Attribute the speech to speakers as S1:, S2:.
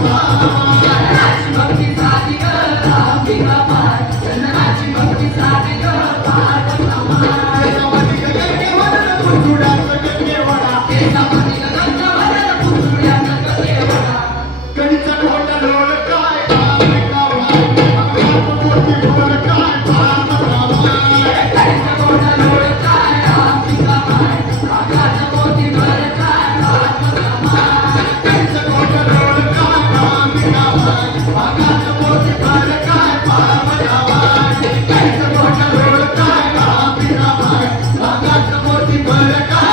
S1: Україна! काय